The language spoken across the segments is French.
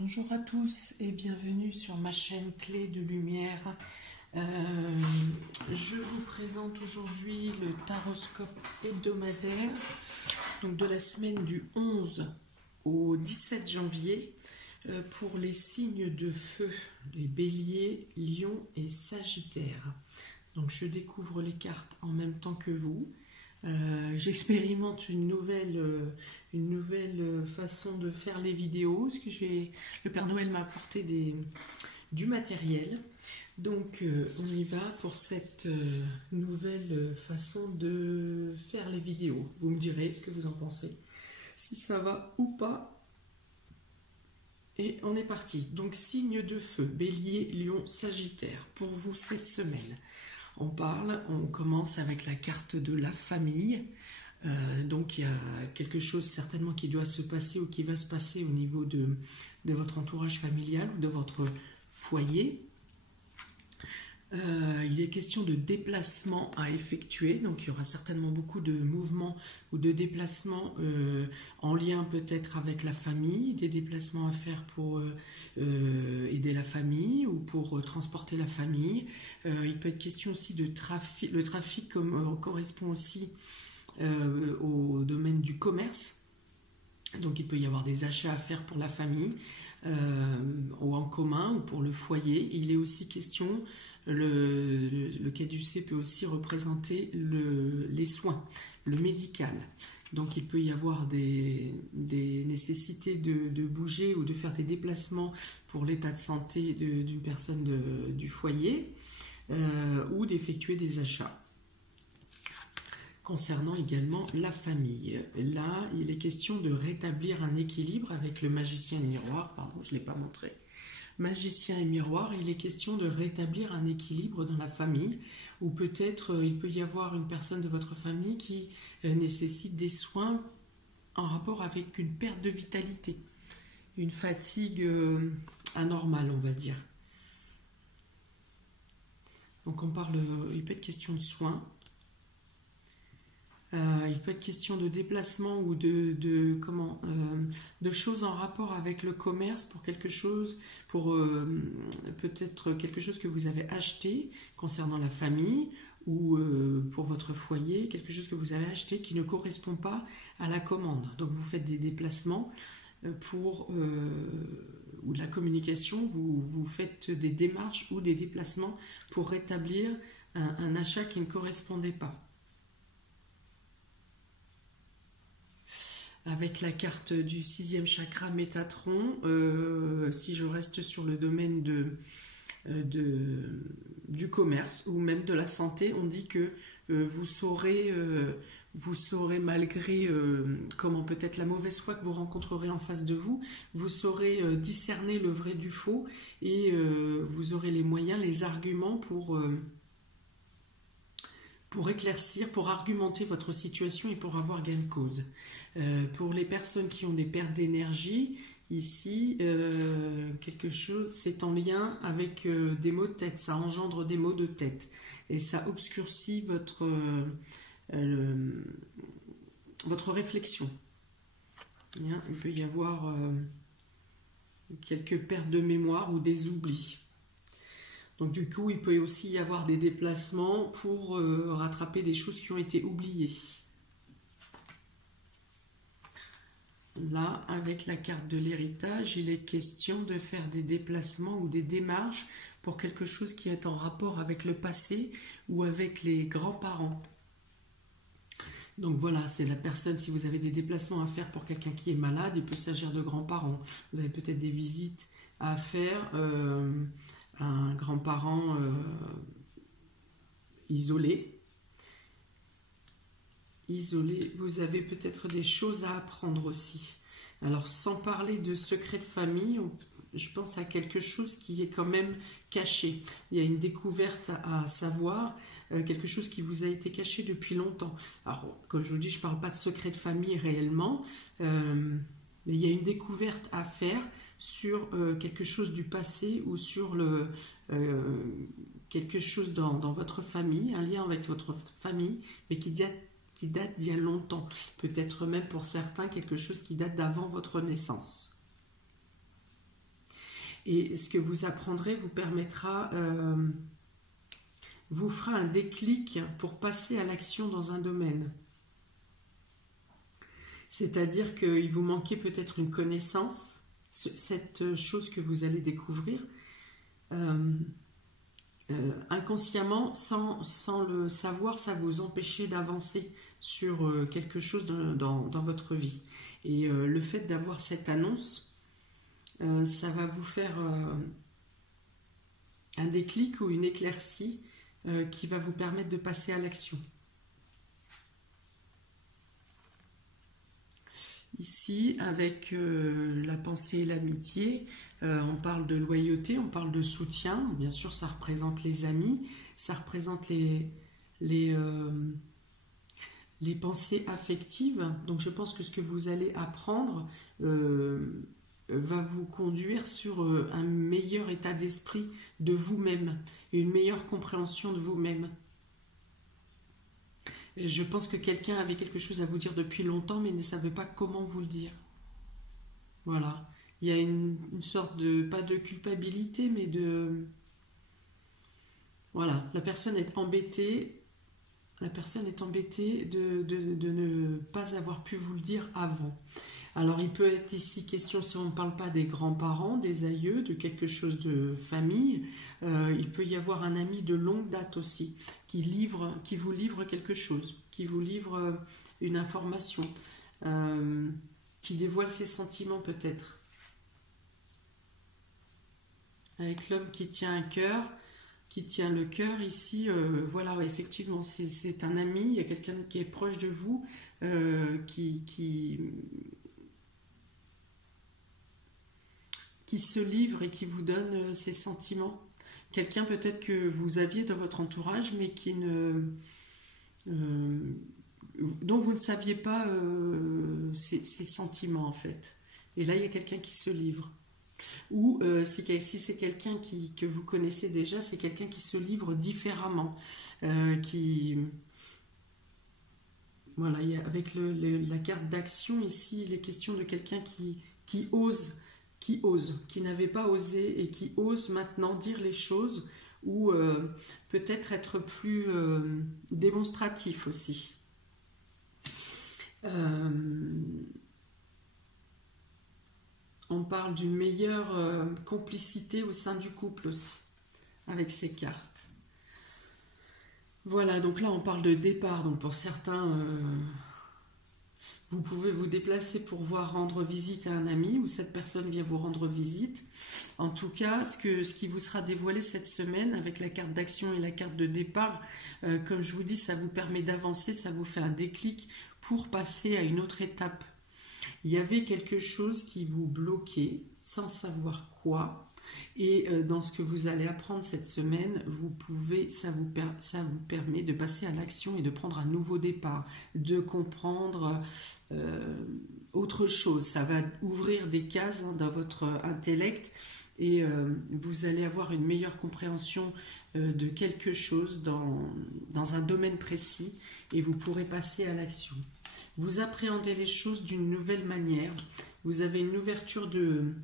Bonjour à tous et bienvenue sur ma chaîne Clé de Lumière. Je vous présente aujourd'hui le taroscope hebdomadaire donc de la semaine du 11 au 17 janvier pour les signes de feu, les béliers, lions et sagittaires. Donc je découvre les cartes en même temps que vous. J'expérimente une nouvelle façon de faire les vidéos, parce que le Père Noël m'a apporté du matériel. Donc on y va pour cette nouvelle façon de faire les vidéos. Vous me direz ce que vous en pensez, si ça va ou pas. Et on est parti. Donc signe de feu, bélier, lion, sagittaire, pour vous cette semaine. On commence avec la carte de la famille. Donc il y a quelque chose certainement qui doit se passer ou qui va se passer au niveau de votre entourage familial ou de votre foyer. Il est question de déplacements à effectuer, donc il y aura certainement beaucoup de mouvements ou de déplacements en lien peut-être avec la famille, des déplacements à faire pour aider la famille ou pour transporter la famille. Il peut être question aussi de trafic. Le trafic correspond aussi au domaine du commerce, donc il peut y avoir des achats à faire pour la famille ou en commun ou pour le foyer. Il est aussi question, le caducée peut aussi représenter les soins, le médical. Donc il peut y avoir des nécessités de bouger ou de faire des déplacements pour l'état de santé d'une personne du foyer ou d'effectuer des achats. Concernant également la famille, là il est question de rétablir un équilibre avec le magicien et miroir, pardon je ne l'ai pas montré. Magicien et miroir, il est question de rétablir un équilibre dans la famille, ou peut-être il peut y avoir une personne de votre famille qui nécessite des soins en rapport avec une perte de vitalité, une fatigue anormale on va dire. Donc il peut être question de soins. Il peut être question de déplacement ou de choses en rapport avec le commerce pour quelque chose, pour peut-être quelque chose que vous avez acheté concernant la famille ou pour votre foyer, quelque chose que vous avez acheté qui ne correspond pas à la commande. Donc vous faites des déplacements ou de la communication, vous faites des démarches ou des déplacements pour rétablir un achat qui ne correspondait pas. Avec la carte du 6e chakra Métatron, si je reste sur le domaine du commerce ou même de la santé, on dit que vous saurez malgré comment peut-être la mauvaise foi que vous rencontrerez en face de vous, vous saurez discerner le vrai du faux et vous aurez les moyens, les arguments pour éclaircir, pour argumenter votre situation et pour avoir gain de cause. Pour les personnes qui ont des pertes d'énergie, ici, quelque chose, c'est en lien avec des maux de tête, ça engendre des maux de tête et ça obscurcit votre réflexion. Bien, il peut y avoir quelques pertes de mémoire ou des oublis. Donc du coup, il peut aussi y avoir des déplacements pour rattraper des choses qui ont été oubliées. Là, avec la carte de l'héritage, il est question de faire des déplacements ou des démarches pour quelque chose qui est en rapport avec le passé ou avec les grands-parents. Donc voilà, c'est la personne, si vous avez des déplacements à faire pour quelqu'un qui est malade, il peut s'agir de grands-parents. Vous avez peut-être des visites à faire à un grand-parent isolé. Vous avez peut-être des choses à apprendre aussi. Alors sans parler de secret de famille, je pense à quelque chose qui est quand même caché. Il y a une découverte à savoir, quelque chose qui vous a été caché depuis longtemps. Alors comme je vous dis, je ne parle pas de secret de famille réellement, mais il y a une découverte à faire sur quelque chose du passé ou sur quelque chose dans votre famille, un lien avec votre famille, mais qui date d'il y a longtemps. Peut-être même pour certains quelque chose qui date d'avant votre naissance. Et ce que vous apprendrez vous permettra, vous fera un déclic pour passer à l'action dans un domaine. C'est-à-dire qu'il vous manquait peut-être une connaissance, cette chose que vous allez découvrir, inconsciemment, sans le savoir, ça vous empêchait d'avancer sur quelque chose dans votre vie. Et le fait d'avoir cette annonce, ça va vous faire un déclic ou une éclaircie qui va vous permettre de passer à l'action. Ici, avec la pensée et l'amitié, on parle de loyauté, on parle de soutien. Bien sûr, ça représente les amis, ça représente les pensées affectives. Donc, je pense que ce que vous allez apprendre va vous conduire sur un meilleur état d'esprit de vous-même, une meilleure compréhension de vous-même. Je pense que quelqu'un avait quelque chose à vous dire depuis longtemps, mais ne savait pas comment vous le dire. Voilà. Il y a une sorte de, pas de culpabilité, mais de... Voilà. La personne est embêtée de ne pas avoir pu vous le dire avant. Alors, il peut être ici question, si on ne parle pas des grands-parents, des aïeux, de quelque chose de famille, il peut y avoir un ami de longue date aussi, qui vous livre quelque chose, qui vous livre une information, qui dévoile ses sentiments peut-être. Avec l'homme qui tient un cœur, qui tient le cœur ici, voilà, ouais, effectivement, c'est un ami, il y a quelqu'un qui est proche de vous, qui se livre et qui vous donne ses sentiments. Quelqu'un peut-être que vous aviez dans votre entourage, mais dont vous ne saviez pas ses sentiments en fait. Et là, il y a quelqu'un qui se livre. Ou si c'est quelqu'un que vous connaissez déjà, c'est quelqu'un qui se livre différemment. Voilà, avec la carte d'action ici, il est question de quelqu'un qui ose, qui n'avait pas osé et qui ose maintenant dire les choses ou peut-être être plus démonstratif aussi. On parle d'une meilleure complicité au sein du couple aussi, avec ces cartes. Voilà, donc là on parle de départ, donc pour certains... Vous pouvez vous déplacer pour rendre visite à un ami ou cette personne vient vous rendre visite. En tout cas, ce qui vous sera dévoilé cette semaine avec la carte d'action et la carte de départ, comme je vous dis, ça vous permet d'avancer, ça vous fait un déclic pour passer à une autre étape. Il y avait quelque chose qui vous bloquait sans savoir quoi. Et dans ce que vous allez apprendre cette semaine, ça vous permet de passer à l'action et de prendre un nouveau départ, de comprendre autre chose. Ça va ouvrir des cases dans votre intellect et vous allez avoir une meilleure compréhension de quelque chose dans un domaine précis et vous pourrez passer à l'action. Vous appréhendez les choses d'une nouvelle manière. Vous avez une ouverture de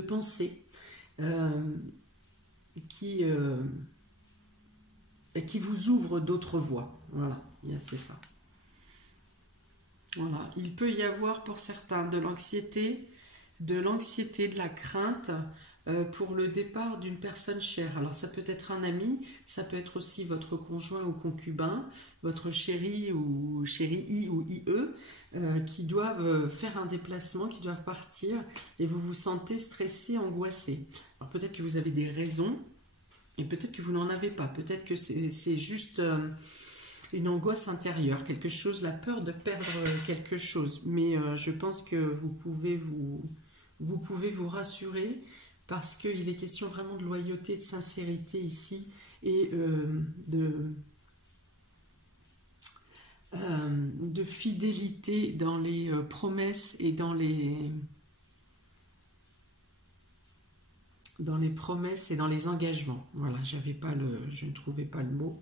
pensée qui vous ouvre d'autres voies. Voilà, c'est ça. Voilà. Il peut y avoir pour certains de l'anxiété, de la crainte pour le départ d'une personne chère. Alors ça peut être un ami, ça peut être aussi votre conjoint ou concubin, votre chéri ou chérie ou IE, qui doivent faire un déplacement, qui doivent partir, et vous vous sentez stressé, angoissé. Alors peut-être que vous avez des raisons, et peut-être que vous n'en avez pas. Peut-être que c'est juste une angoisse intérieure, quelque chose, la peur de perdre quelque chose. Mais je pense que vous pouvez vous rassurer, parce qu'il est question vraiment de loyauté, de sincérité ici, et de fidélité dans les promesses et dans les promesses et dans les engagements. Voilà, je ne trouvais pas le mot.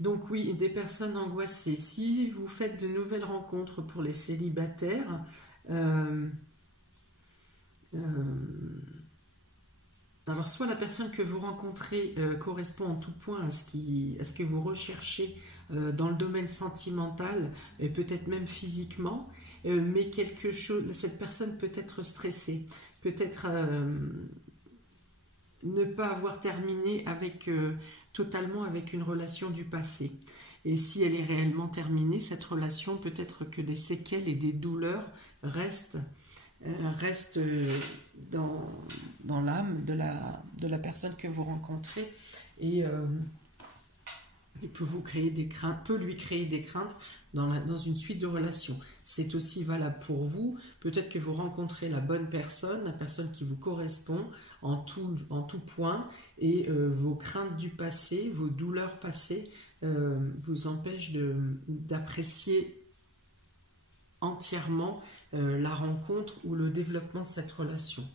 Donc oui, des personnes angoissées. Si vous faites de nouvelles rencontres pour les célibataires, Alors, soit la personne que vous rencontrez correspond en tout point à ce que vous recherchez dans le domaine sentimental, et peut-être même physiquement, mais cette personne peut être stressée, peut-être ne pas avoir terminé totalement avec une relation du passé. Et si elle est réellement terminée, cette relation, peut-être que des séquelles et des douleurs restent dans l'âme de la personne que vous rencontrez, et peut lui créer des craintes dans une suite de relations. C'est aussi valable pour vous. Peut-être que vous rencontrez la bonne personne, la personne qui vous correspond en tout point, et vos craintes du passé, vos douleurs passées vous empêchent d'apprécier entièrement la rencontre ou le développement de cette relation.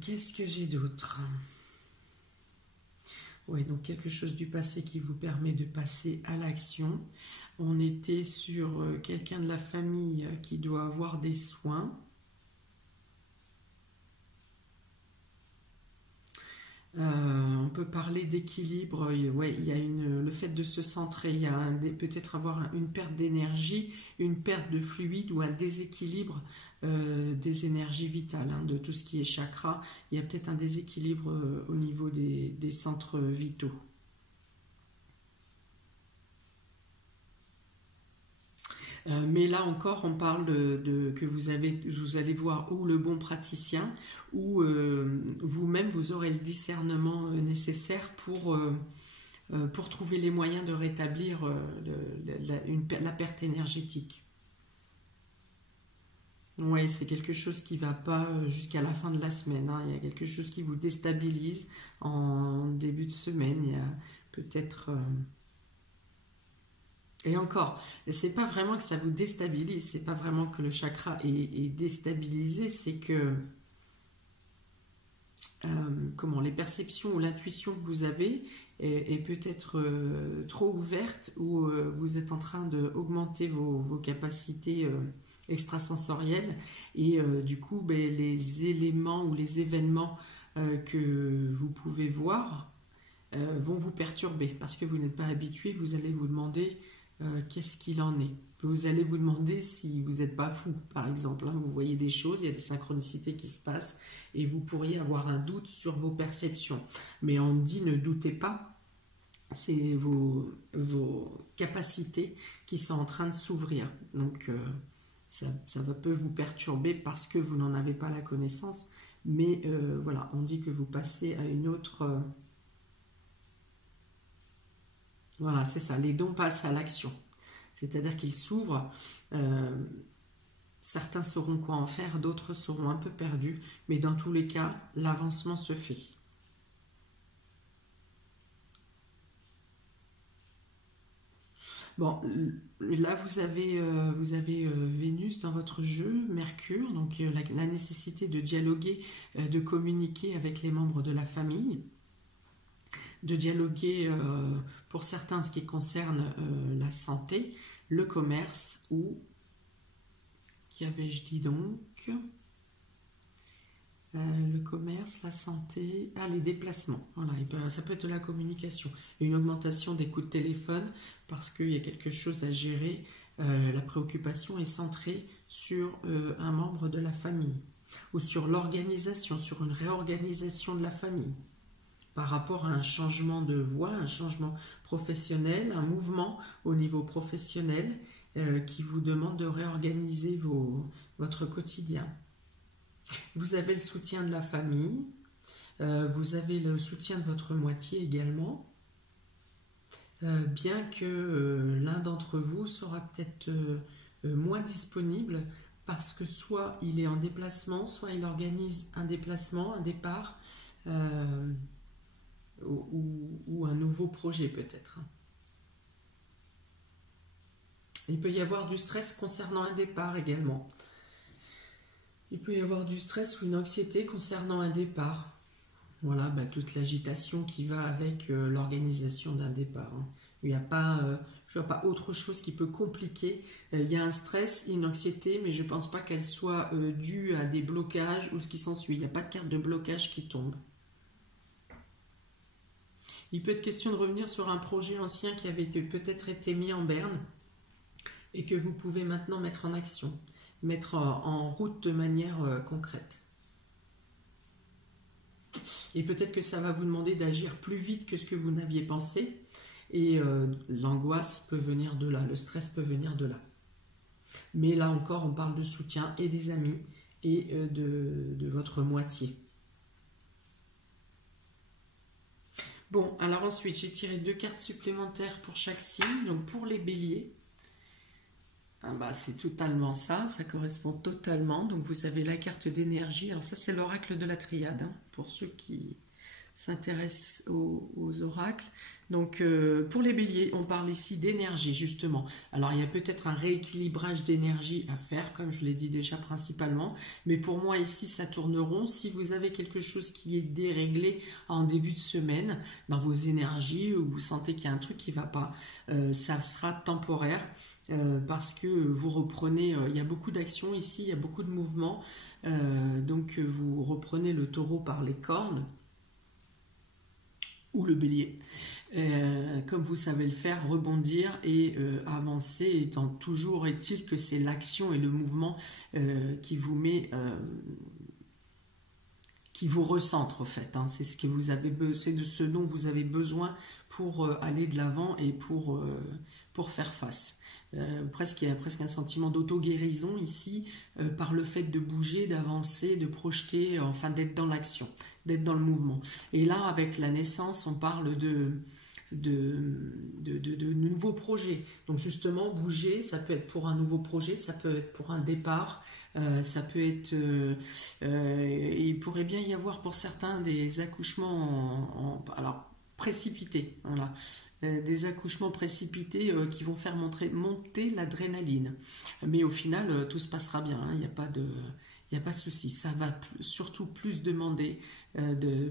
Qu'est-ce que j'ai d'autre? Oui, donc quelque chose du passé qui vous permet de passer à l'action. On était sur quelqu'un de la famille qui doit avoir des soins. On peut parler d'équilibre. Ouais, il y a le fait de se centrer, il y a peut-être avoir une perte d'énergie, une perte de fluide ou un déséquilibre des énergies vitales, de tout ce qui est chakra. Il y a peut-être un déséquilibre au niveau des centres vitaux. Mais là encore, on parle que vous allez voir ou le bon praticien, ou vous-même, vous aurez le discernement nécessaire pour trouver les moyens de rétablir la perte énergétique. Oui, c'est quelque chose qui ne va pas jusqu'à la fin de la semaine. Il y a quelque chose qui vous déstabilise en début de semaine. Il y a peut-être... Et encore, c'est pas vraiment que ça vous déstabilise, c'est pas vraiment que le chakra est déstabilisé, c'est que les perceptions ou l'intuition que vous avez est peut-être trop ouverte, ou vous êtes en train d'augmenter vos capacités extrasensorielles, et du coup les éléments ou les événements que vous pouvez voir vont vous perturber parce que vous n'êtes pas habitué. Vous allez vous demander qu'est-ce qu'il en est. Vous allez vous demander si vous n'êtes pas fou, par exemple. Vous voyez des choses, il y a des synchronicités qui se passent, et vous pourriez avoir un doute sur vos perceptions. Mais on dit ne doutez pas, c'est vos capacités qui sont en train de s'ouvrir. Donc ça peut vous perturber parce que vous n'en avez pas la connaissance. Mais voilà, on dit que vous passez à une autre... Voilà, c'est ça, les dons passent à l'action. C'est-à-dire qu'ils s'ouvrent, certains sauront quoi en faire, d'autres seront un peu perdus, mais dans tous les cas, l'avancement se fait. Bon, là vous avez Vénus dans votre jeu, Mercure, donc la nécessité de dialoguer, de communiquer avec les membres de la famille, de dialoguer pour certains ce qui concerne la santé, le commerce, ou qu'avais-je dit donc, le commerce, la santé, les déplacements. Voilà, ça peut être de la communication, une augmentation des coups de téléphone parce qu'il y a quelque chose à gérer. La préoccupation est centrée sur un membre de la famille, ou sur l'organisation, sur une réorganisation de la famille, par rapport à un changement de voie, un changement professionnel, un mouvement au niveau professionnel qui vous demande de réorganiser votre quotidien. Vous avez le soutien de la famille, vous avez le soutien de votre moitié également, bien que l'un d'entre vous sera peut-être moins disponible parce que soit il est en déplacement, soit il organise un déplacement, un départ, ou un nouveau projet peut-être. Il peut y avoir du stress concernant un départ également. Il peut y avoir du stress ou une anxiété concernant un départ. Voilà, toute l'agitation qui va avec l'organisation d'un départ. Il n'y a pas, je vois pas autre chose qui peut compliquer. Il y a un stress, une anxiété, mais je ne pense pas qu'elle soit due à des blocages ou ce qui s'ensuit. Il n'y a pas de carte de blocage qui tombe. Il peut être question de revenir sur un projet ancien qui avait peut-être été mis en berne et que vous pouvez maintenant mettre en action, mettre en route de manière concrète. Et peut-être que ça va vous demander d'agir plus vite que ce que vous n'aviez pensé. Et l'angoisse peut venir de là, le stress peut venir de là. Mais là encore, on parle de soutien et des amis et de votre moitié. Bon, alors ensuite, j'ai tiré 2 cartes supplémentaires pour chaque signe. Donc pour les béliers, c'est totalement ça, ça correspond totalement. Donc vous avez la carte d'énergie. Alors ça, c'est l'oracle de la triade, pour ceux qui s'intéressent aux oracles. Donc pour les béliers, on parle ici d'énergie justement. Alors il y a peut-être un rééquilibrage d'énergie à faire, comme je l'ai dit déjà principalement, mais pour moi ici ça tourne rond. Si vous avez quelque chose qui est déréglé en début de semaine dans vos énergies, ou vous sentez qu'il y a un truc qui ne va pas, ça sera temporaire. Parce que vous reprenez, il y a beaucoup d'actions ici, il y a beaucoup de mouvements, donc vous reprenez le taureau par les cornes, ou le bélier, comme vous savez le faire, rebondir et avancer, étant toujours est-il que c'est l'action et le mouvement qui vous met, qui vous recentre en fait, hein. C'est ce que vous avez, c'est de ce dont vous avez besoin pour aller de l'avant et pour faire face. Il y a presque un sentiment d'auto-guérison ici, par le fait de bouger, d'avancer, de projeter, enfin d'être dans l'action, d'être dans le mouvement. Et là, avec la naissance, on parle de nouveaux projets. Donc justement, bouger, ça peut être pour un nouveau projet, ça peut être pour un départ, ça peut être... il pourrait bien y avoir pour certains des accouchements alors précipités, voilà. Des accouchements précipités qui vont faire monter l'adrénaline. Mais au final, tout se passera bien, hein, il n'y a pas de souci. Ça va surtout plus demander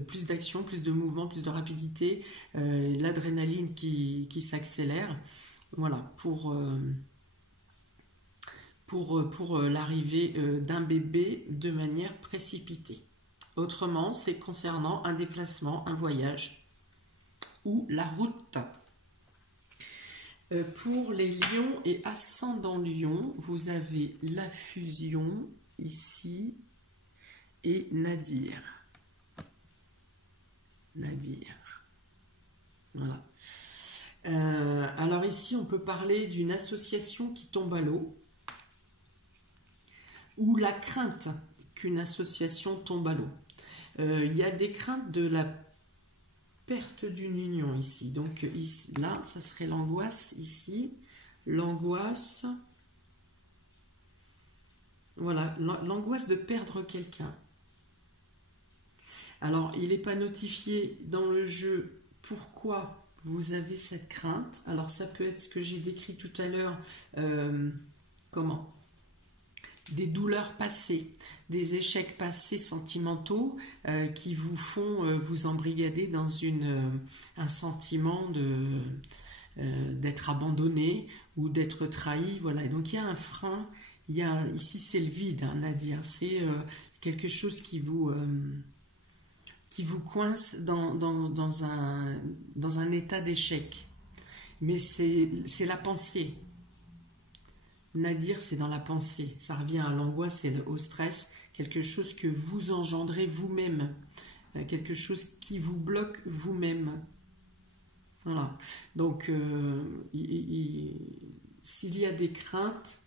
plus d'action, plus de mouvement, plus de rapidité, l'adrénaline qui s'accélère, voilà, pour l'arrivée d'un bébé de manière précipitée. Autrement, c'est concernant un déplacement, un voyage ou la route. Pour les lions et ascendant lion, vous avez la fusion ici et Nadir. Voilà. Alors ici, on peut parler d'une association qui tombe à l'eau ou la crainte qu'une association tombe à l'eau. Il y a des craintes de la perte d'une union ici. Donc ici, là, ça serait l'angoisse ici. L'angoisse, voilà, l'angoisse de perdre quelqu'un. Alors, il n'est pas notifié dans le jeu pourquoi vous avez cette crainte. Alors, ça peut être ce que j'ai décrit tout à l'heure. Des douleurs passées, des échecs passés sentimentaux qui vous font vous embrigader dans un sentiment d'être abandonné ou d'être trahi. Voilà. Et donc il y a un frein, ici c'est le vide, hein, Nadia, c'est quelque chose qui vous coince dans un état d'échec. Mais c'est la pensée. Nadir, c'est dans la pensée. Ça revient à l'angoisse et au stress, quelque chose que vous engendrez vous-même, quelque chose qui vous bloque vous-même. Voilà. Donc, s'il y a des craintes,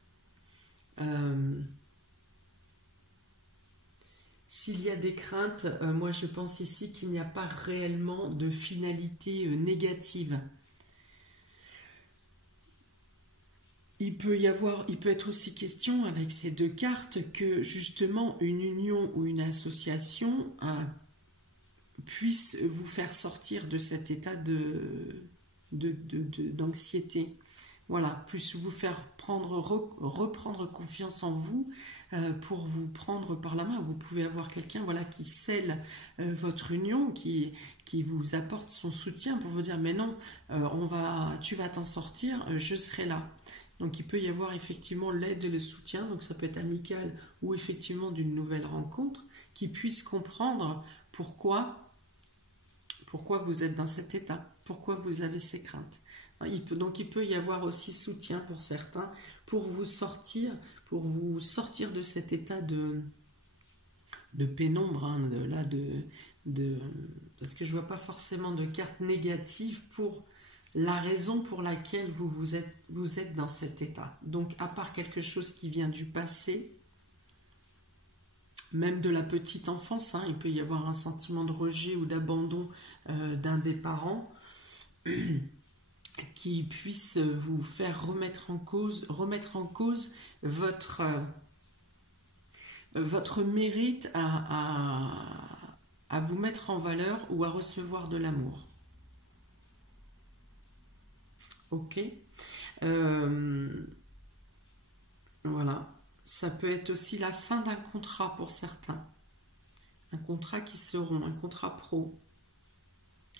moi je pense ici qu'il n'y a pas réellement de finalité négative. Il peut être aussi question avec ces 2 cartes que justement une union ou une association puisse vous faire sortir de cet état d'anxiété. voilà, plus vous faire reprendre confiance en vous, pour vous prendre par la main. Vous pouvez avoir quelqu'un, voilà, qui scelle votre union, qui vous apporte son soutien pour vous dire mais non, tu vas t'en sortir, je serai là. Donc il peut y avoir effectivement l'aide et le soutien, donc ça peut être amical ou effectivement d'une nouvelle rencontre, qui puisse comprendre pourquoi vous êtes dans cet état, pourquoi vous avez ces craintes. Donc il peut y avoir aussi soutien pour certains pour vous sortir de cet état de pénombre, hein, parce que je vois pas forcément de carte négative pour la raison pour laquelle vous êtes dans cet état. Donc à part quelque chose qui vient du passé, même de la petite enfance, hein, il peut y avoir un sentiment de rejet ou d'abandon d'un des parents qui puisse vous faire remettre en cause votre mérite à vous mettre en valeur ou à recevoir de l'amour. Ok. Voilà. Ça peut être aussi la fin d'un contrat pour certains. Un contrat qui se rompt, un contrat pro.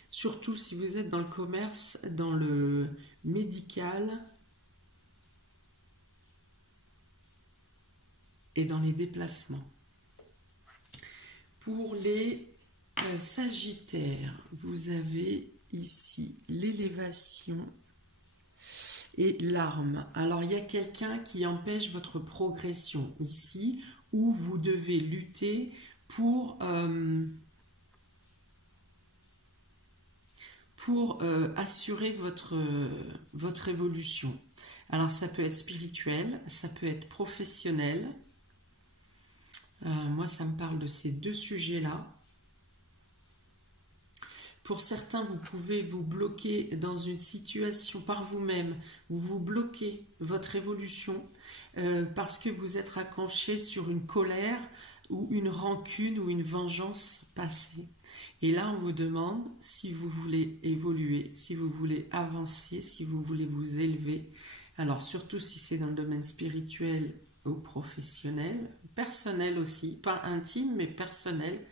Surtout si vous êtes dans le commerce, dans le médical et dans les déplacements. Pour les Sagittaires, vous avez ici l'élévation et l'arme. Alors il y a quelqu'un qui empêche votre progression ici, où vous devez lutter pour assurer votre évolution. Alors ça peut être spirituel, ça peut être professionnel. Moi ça me parle de ces deux sujets-là. Pour certains, vous pouvez vous bloquer dans une situation par vous-même, vous bloquez votre évolution parce que vous êtes accroché sur une colère ou une rancune ou une vengeance passée. Et là, on vous demande si vous voulez évoluer, si vous voulez avancer, si vous voulez vous élever. Alors, surtout si c'est dans le domaine spirituel ou professionnel, personnel aussi, pas intime, mais personnel,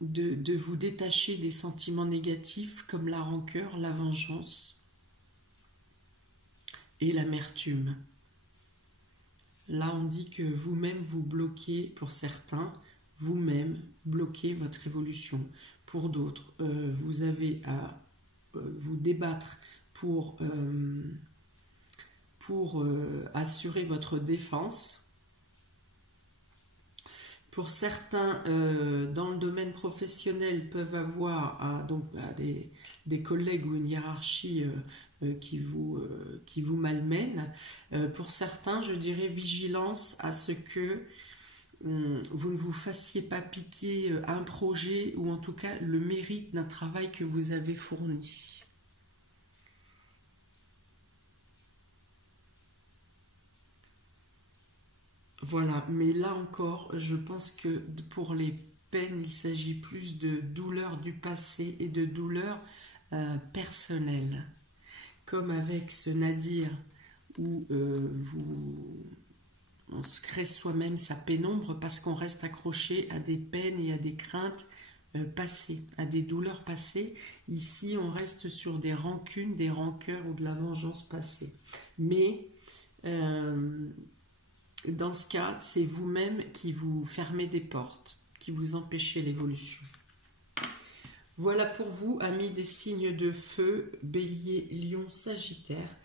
de vous détacher des sentiments négatifs comme la rancœur, la vengeance et l'amertume. Là, on dit que vous-même vous bloquez, pour certains, vous-même bloquez votre évolution. Pour d'autres, vous avez à vous débattre pour assurer votre défense. Pour certains, dans le domaine professionnel, peuvent avoir des collègues ou une hiérarchie qui vous malmène. Pour certains, je dirais vigilance à ce que vous ne vous fassiez pas piquer un projet ou en tout cas le mérite d'un travail que vous avez fourni. Voilà, mais là encore, je pense que pour les peines, il s'agit plus de douleurs du passé et de douleurs personnelles. Comme avec ce nadir où on se crée soi-même sa pénombre parce qu'on reste accroché à des peines et à des craintes passées, à des douleurs passées. Ici, on reste sur des rancunes, des rancœurs ou de la vengeance passée. Mais dans ce cas, c'est vous-même qui vous fermez des portes, qui vous empêchez l'évolution. Voilà pour vous, amis des signes de feu, Bélier, Lion, Sagittaire.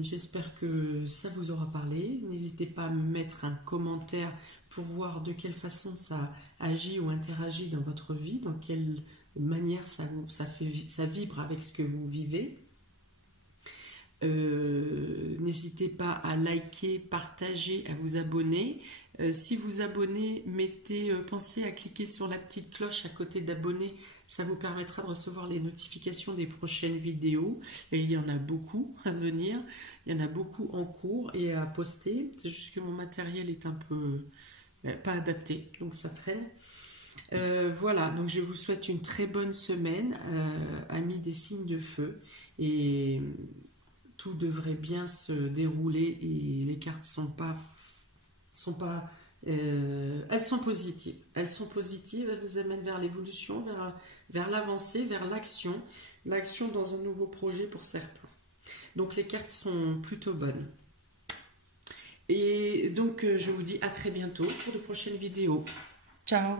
J'espère que ça vous aura parlé. N'hésitez pas à me mettre un commentaire pour voir de quelle façon ça agit ou interagit dans votre vie, dans quelle manière ça vibre avec ce que vous vivez. N'hésitez pas à liker, partager, à vous abonner. Si vous abonnez, pensez à cliquer sur la petite cloche à côté d'abonner. Ça vous permettra de recevoir les notifications des prochaines vidéos. Et il y en a beaucoup à venir. Il y en a beaucoup en cours et à poster. C'est juste que mon matériel est un peu pas adapté, donc ça traîne. Voilà, donc je vous souhaite une très bonne semaine, amis des signes de feu. et tout devrait bien se dérouler et les cartes elles sont positives. Elles sont positives, elles vous amènent vers l'évolution, vers l'avancée, vers l'action. L'action dans un nouveau projet pour certains. Donc les cartes sont plutôt bonnes. Et donc je vous dis à très bientôt pour de prochaines vidéos. Ciao!